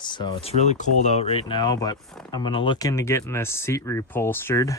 So it's really cold out right now, but I'm gonna look into getting this seat reupholstered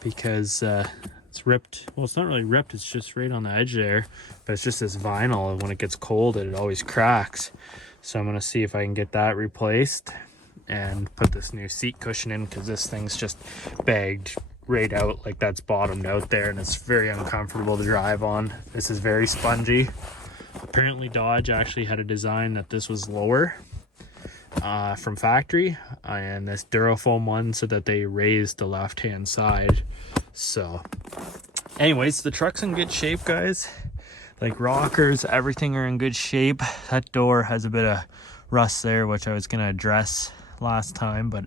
because it's ripped. Well, it's not really ripped, it's just right on the edge there, but it's just this vinyl, and when it gets cold it always cracks. So I'm gonna see if I can get that replaced and put this new seat cushion in, because this thing's just bagged right out, like that's bottomed out there, and it's very uncomfortable to drive on. This is very spongy. Apparently Dodge actually had a design that this was lower from factory, and this Durafoam one so that they raised the left hand side. So anyways, the truck's in good shape, guys. Like rockers, everything are in good shape. That door has a bit of rust there, which I was gonna address last time, but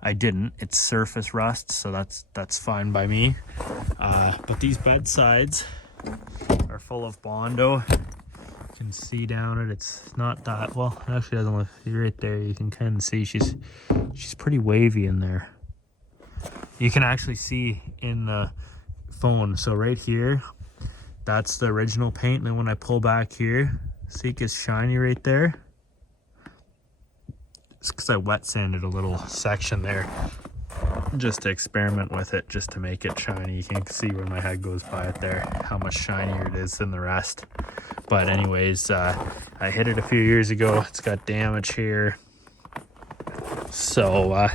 I didn't. It's surface rust, so that's fine by me. But these bed sides are full of Bondo. You can see down it, it's not that well, it actually doesn't look right there. You can kind of see she's pretty wavy in there. You can actually see in the phone, so right here, that's the original paint, and then when I pull back here, see it gets shiny right there. It's because I wet sanded a little section there just to experiment with it, just to make it shiny. You can see when my head goes by it there how much shinier it is than the rest. But anyways, I hit it a few years ago. It's got damage here. So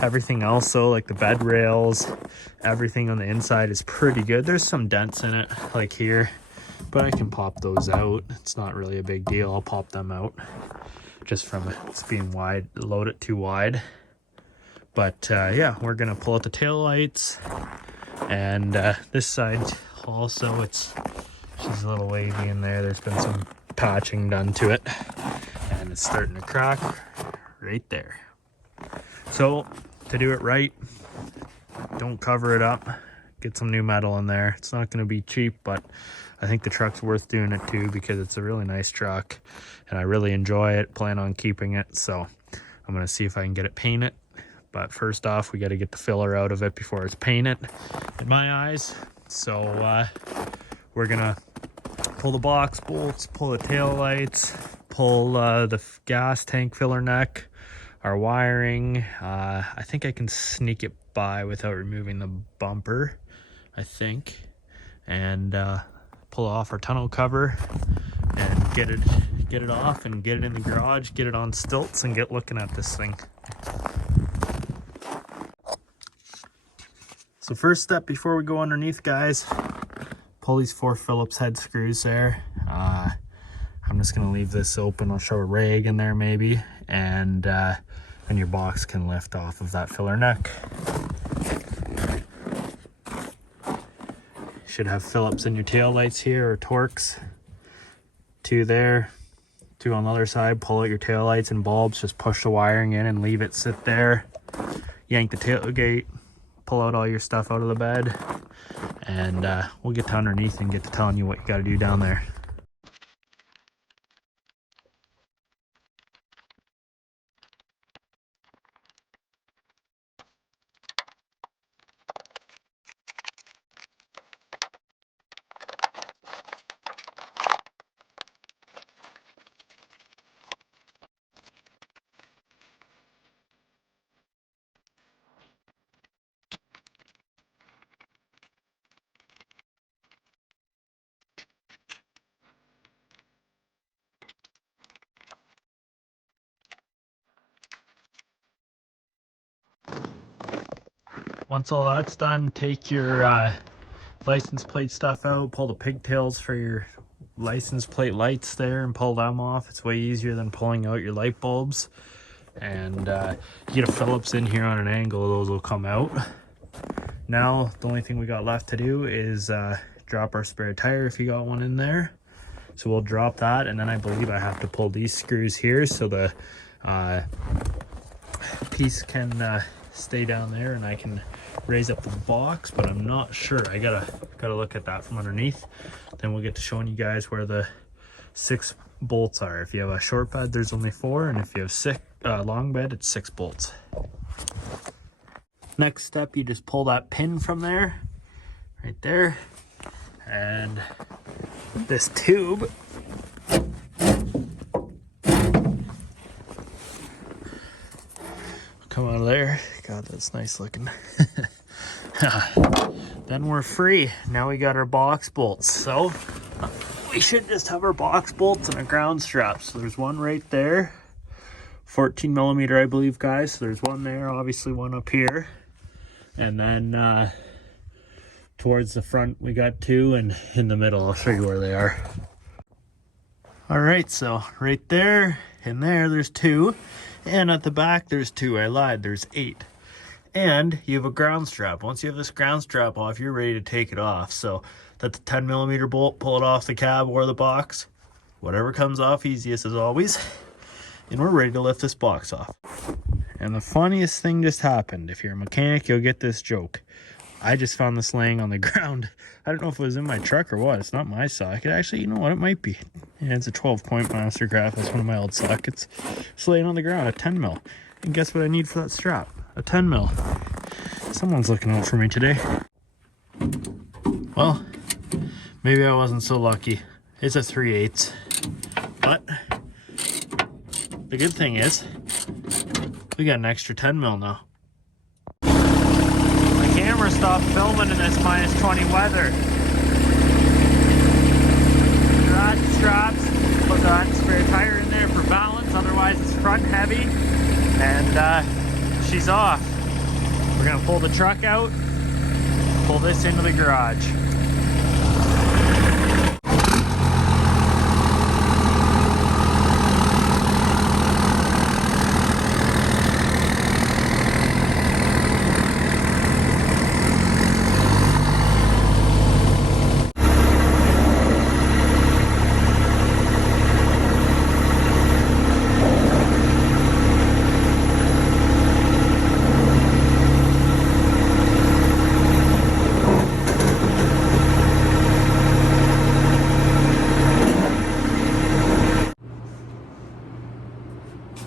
everything else, though, like the bed rails, everything on the inside is pretty good. There's some dents in it, like here, but I can pop those out. It's not really a big deal. I'll pop them out just from it's being wide, load it too wide. But yeah, we're gonna pull out the tail lights, and this side also, she's a little wavy in there. There's been some patching done to it, and it's starting to crack right there. So to do it right, don't cover it up, get some new metal in there. It's not going to be cheap, but I think the truck's worth doing it too, because it's a really nice truck and I really enjoy it, plan on keeping it. So I'm going to see if I can get it painted, but first off we got to get the filler out of it before it's painted, in my eyes. So we're gonna pull the box bolts, pull the tail lights, pull the gas tank filler neck, our wiring. I think I can sneak it by without removing the bumper, I think, and pull off our tonneau cover and get it off and get it in the garage, get it on stilts, and get looking at this thing. So first step before we go underneath, guys, pull these 4 Phillips head screws there. I'm just gonna leave this open. I'll show a rag in there maybe, and your box can lift off of that filler neck. Should have Phillips in your tail lights here, or Torx. 2 there, 2 on the other side. Pull out your tail lights and bulbs, just push the wiring in and leave it sit there. Yank the tailgate, pull out all your stuff out of the bed, and we'll get to underneath and get to telling you what you got to do down there. Once all that's done, take your license plate stuff out, pull the pigtails for your license plate lights there and pull them off. It's way easier than pulling out your light bulbs. And get a Phillips in here on an angle, those will come out. Now the only thing we got left to do is drop our spare tire if you got one in there. So we'll drop that, and then I believe I have to pull these screws here so the piece can stay down there and I can raise up the box, but I'm not sure. I gotta look at that from underneath. Then we'll get to showing you guys where the 6 bolts are. If you have a short bed, there's only 4, and if you have long bed, it's 6 bolts. Next step, you just pull that pin from there, right there, and this tube come out of there. God, that's nice looking. Then we're free. Now we got our box bolts. So we should just have our box bolts and a ground strap. So there's one right there. 14 millimeter, I believe, guys. So there's one there, obviously one up here. And then towards the front, we got two, and in the middle, I'll show you where they are. All right, so right there, in there, there's two. And at the back, there's two. I lied, there's 8. And you have a ground strap. Once you have this ground strap off, you're ready to take it off. So that's a 10 millimeter bolt, pull it off the cab or the box. Whatever comes off easiest as always. And we're ready to lift this box off. And the funniest thing just happened. If you're a mechanic, you'll get this joke. I just found this laying on the ground. I don't know if it was in my truck or what. It's not my socket. Actually, you know what? It might be. Yeah, it's a 12-point Mastercraft. That's one of my old sockets. It's laying on the ground, a 10 mil. And guess what I need for that strap? A 10 mil. Someone's looking out for me today. Well, maybe I wasn't so lucky. It's a 3/8. But the good thing is, we got an extra 10 mil now. My camera stopped filming in this -20 weather. Garage straps, put that spare tire in there for balance, otherwise it's front heavy. And she's off. We're gonna pull the truck out, pull this into the garage.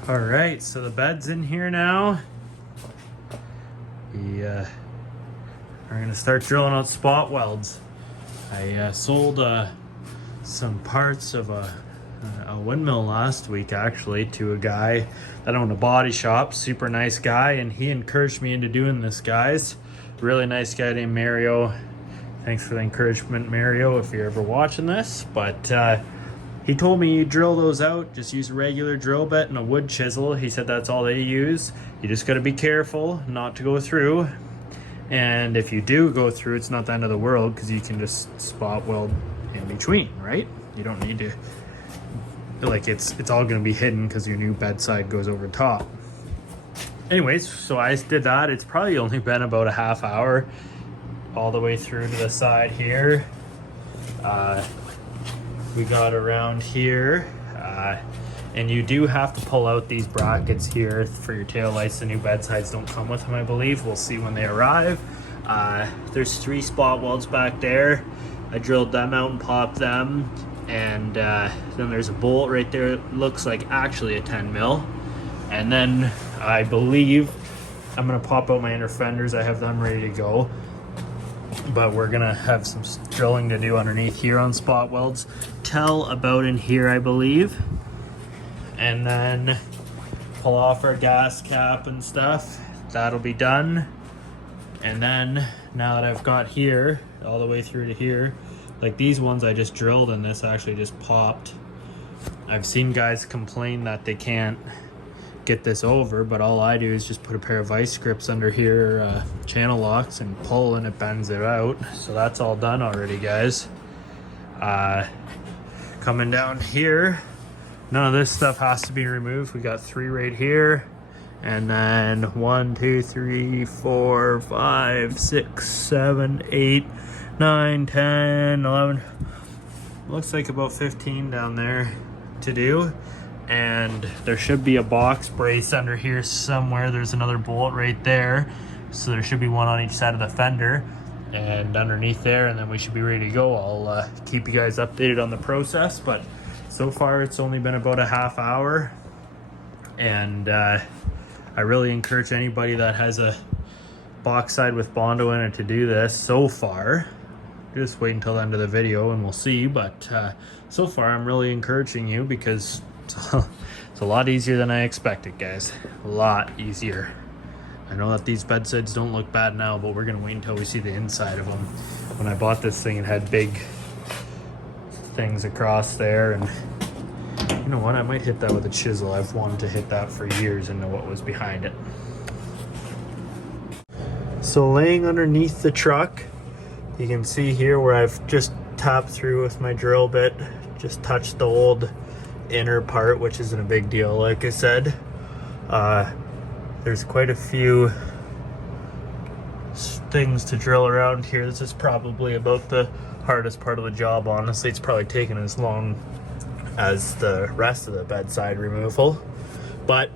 All right, so the bed's in here now. We are gonna start drilling out spot welds. I sold some parts of a windmill last week, actually, to a guy that owned a body shop. Super nice guy, and he encouraged me into doing this, guys. Really nice guy named Mario. Thanks for the encouragement, Mario, if you're ever watching this. But he told me you drill those out, just use a regular drill bit and a wood chisel. He said that's all they use. You just got to be careful not to go through. And if you do go through, it's not the end of the world, because you can just spot weld in between, right? You don't need to, like, it's all going to be hidden because your new bedside goes over top. Anyways, so I did that. It's probably only been about a half hour all the way through to the side here. We got around here, and you do have to pull out these brackets here for your tail lights. The new bedsides don't come with them, I believe. We'll see when they arrive. There's 3 spot welds back there. I drilled them out and popped them, and then there's a bolt right there. It looks like actually a 10 mil. And then I believe I'm gonna pop out my inner fenders. I have them ready to go. But we're gonna have some drilling to do underneath here on spot welds till about in here, I believe, and then pull off our gas cap and stuff. That'll be done. And then now that I've got here all the way through to here, like these ones I just drilled and this actually just popped. I've seen guys complain that they can't get this over, but all I do is just put a pair of vice grips under here, channel locks, and pull, and it bends it out. So that's all done already, guys. Coming down here, none of this stuff has to be removed. We got 3 right here, and then 1 2 3 4 5 6 7 8 9 10 11, looks like about 15 down there to do. And there should be a box brace under here somewhere. There's another bolt right there. So there should be one on each side of the fender and underneath there, and then we should be ready to go. I'll keep you guys updated on the process, but so far it's only been about a half hour. And I really encourage anybody that has a box side with Bondo in it to do this so far. Just wait until the end of the video and we'll see. But so far I'm really encouraging you, because it's a lot easier than I expected, guys. A lot easier. I know that these bed sides don't look bad now, but we're gonna wait until we see the inside of them. When I bought this thing, it had big things across there, and you know what, I might hit that with a chisel. I've wanted to hit that for years and know what was behind it. So laying underneath the truck, you can see here where I've just tapped through with my drill bit, just touched the old inner part, which isn't a big deal. Like I said, there's quite a few things to drill around here. This is probably about the hardest part of the job, honestly. It's probably taken as long as the rest of the bedside removal, but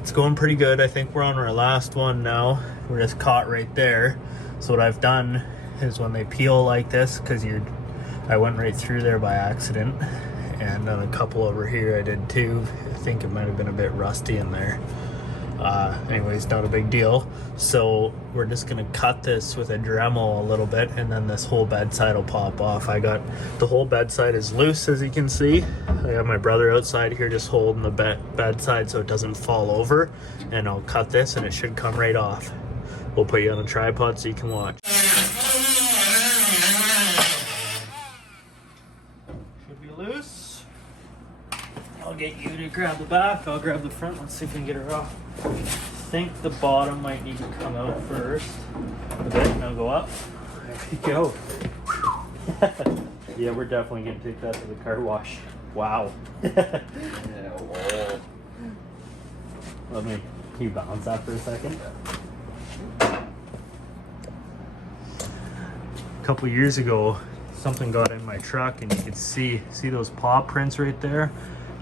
it's going pretty good. I think we're on our last one now. We're just caught right there. So what I've done is when they peel like this, because I went right through there by accident, and on a couple over here I did too. I think it might have been a bit rusty in there. Anyways, not a big deal. So we're just gonna cut this with a Dremel a little bit, and then this whole bedside will pop off. I got the whole bedside is loose, as you can see. I got my brother outside here just holding the bedside so it doesn't fall over, and I'll cut this and it should come right off. We'll put you on a tripod so you can watch. Should be loose. I'll get you to grab the back, I'll grab the front. Let's see if we can get her off. I think the bottom might need to come out first. A bit, now go up. There we go. Yeah, we're definitely gonna take that to the car wash. Wow. Yeah, whoa. Can you balance that for a second? A couple years ago, something got in my truck, and you could see those paw prints right there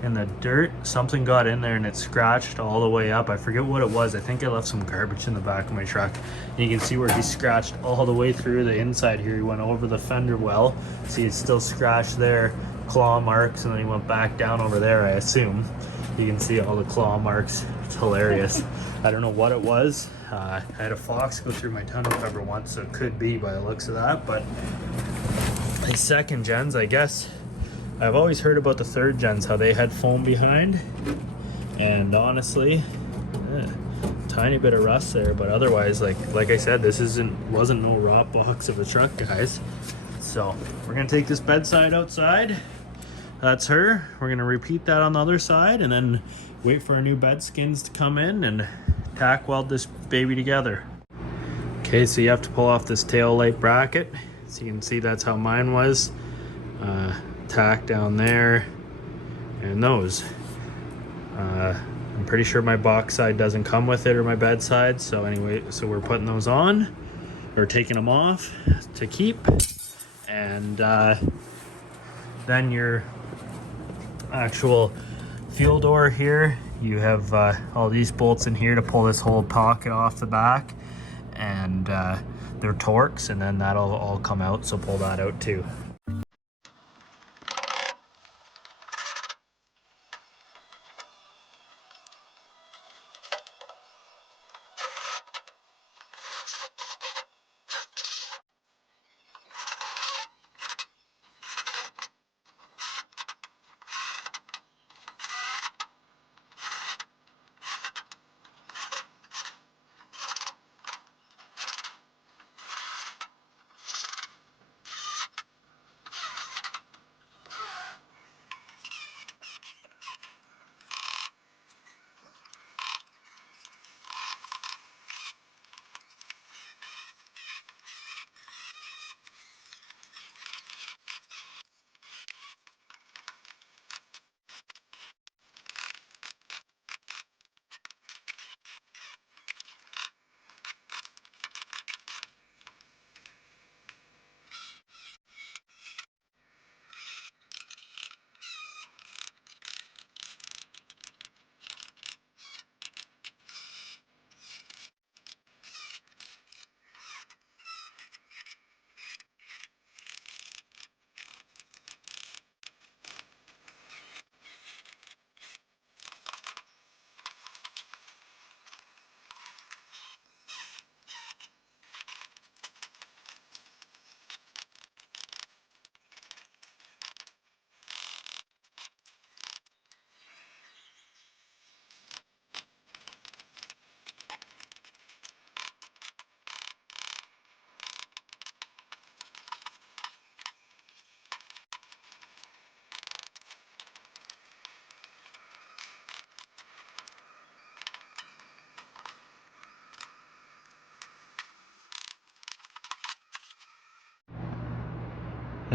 in the dirt. Something got in there and it scratched all the way up. I forget what it was. I think I left some garbage in the back of my truck, and you can see where he scratched all the way through the inside here. He went over the fender well. See, it's still scratched there, claw marks, and then he went back down over there. I assume you can see all the claw marks. It's hilarious. I don't know what it was. I had a fox go through my tonneau cover once, so it could be by the looks of that. But the second gens, I guess, I've always heard about the third gens, how they had foam behind, and honestly, tiny bit of rust there, but otherwise, like I said, this wasn't no rot box of a truck, guys. So we're gonna take this bedside outside. That's her. We're gonna repeat that on the other side, and then wait for our new bed skins to come in and tack weld this baby together. Okay, so you have to pull off this tail light bracket. So you can see that's how mine was. Tack down there, and those. I'm pretty sure my box side doesn't come with it, or my bed side. So anyway, so we're putting those on, or taking them off to keep, and then your actual fuel door here, you have all these bolts in here to pull this whole pocket off the back, and they're Torx, and then that'll all come out, so pull that out too.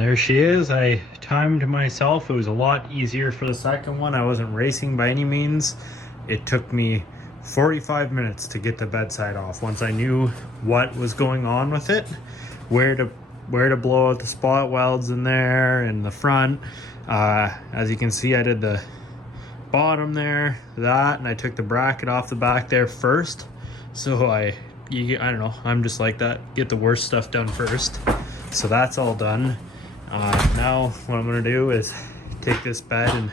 There she is. I timed myself. It was a lot easier for the second one. I wasn't racing by any means. It took me 45 minutes to get the bedside off. Once I knew what was going on with it, where to blow out the spot welds in there and the front. As you can see, I did the bottom there, and I took the bracket off the back there first. So I don't know, I'm just like that. Get the worst stuff done first. So that's all done. Now what I'm gonna do is take this bed and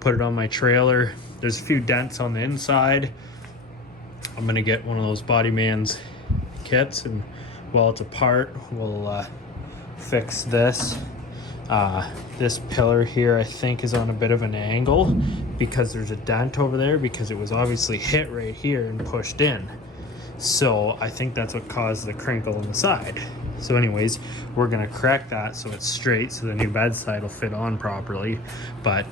put it on my trailer. There's a few dents on the inside. I'm gonna get one of those Bodyman's kits, and while it's apart, we'll fix this. This pillar here I think is on a bit of an angle because there's a dent over there because it was obviously hit right here and pushed in. So I think that's what caused the crinkle on the side. So anyways, we're gonna correct that so it's straight so the new bedside will fit on properly. But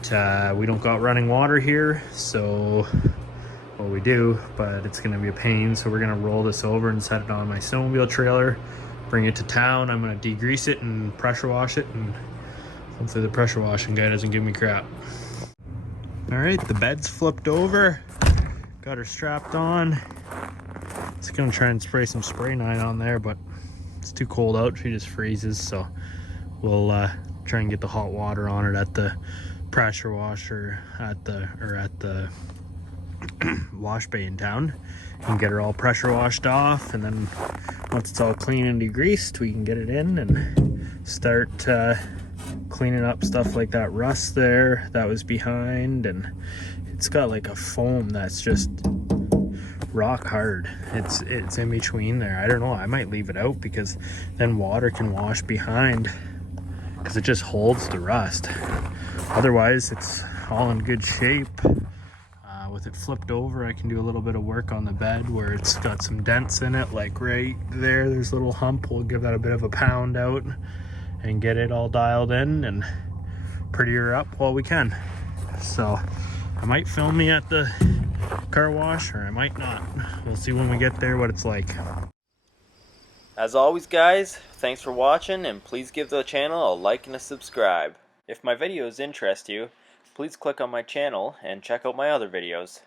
we don't got running water here, so well, we do, but it's gonna be a pain. So we're gonna roll this over and set it on my snowmobile trailer, bring it to town. I'm gonna degrease it and pressure wash it, and hopefully the pressure washing guy doesn't give me crap. All right, the bed's flipped over, got her strapped on. Just gonna try and spray some spray nine on there, but it's too cold out. She just freezes, so we'll try and get the hot water on it at the pressure washer at the wash bay in town, and get her all pressure washed off. And then once it's all clean and degreased, we can get it in and start cleaning up stuff like that rust there that was behind. And it's got like a foam that's just rock hard. It's in between there. I don't know, I might leave it out because then water can wash behind because it just holds the rust. Otherwise it's all in good shape. With it flipped over, I can do a little bit of work on the bed where it's got some dents in it, like right there. There's a little hump. We'll give that a bit of a pound out and get it all dialed in and prettier up while we can. So I might film me at the car wash, or I might not. We'll see when we get there what it's like. As always, guys, thanks for watching, and please give the channel a like and a subscribe. If my videos interest you, please click on my channel and check out my other videos.